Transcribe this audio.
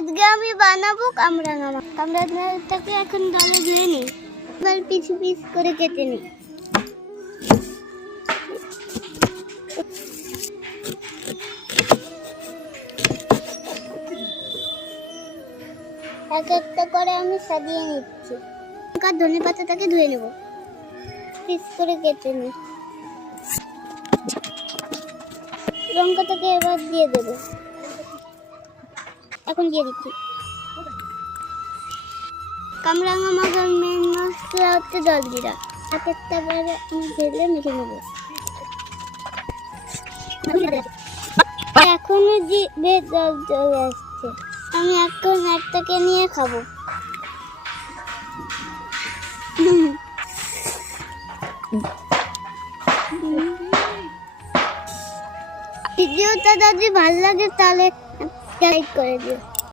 আজকে আমি বানাবো কামরাঙা মাছ। কামরাঙাটাকে এখন জলে ধুয়ে নিই, এবার পিস পিস করে কেটে নিই। এক একটা করে আমি সাজিয়ে নিচ্ছি। ধনে পাতাটাকে ধুয়ে নেব, পিস করে কেটে নিই। লঙ্কাটাকে এবার দিয়ে দেবো, এখন দিয়ে দিচ্ছি। কামরাঙা মাছের মেন মশলা হচ্ছে জলজিরা। একটা বারে আমি ঢেলে মেখে নেব। এখনো জিভে জল চলে আসছে। আমি এখন একটাকে নিয়ে খাবো। ভিডিওটা যদি ভালো লাগে তাহলে লাইক করে দিও।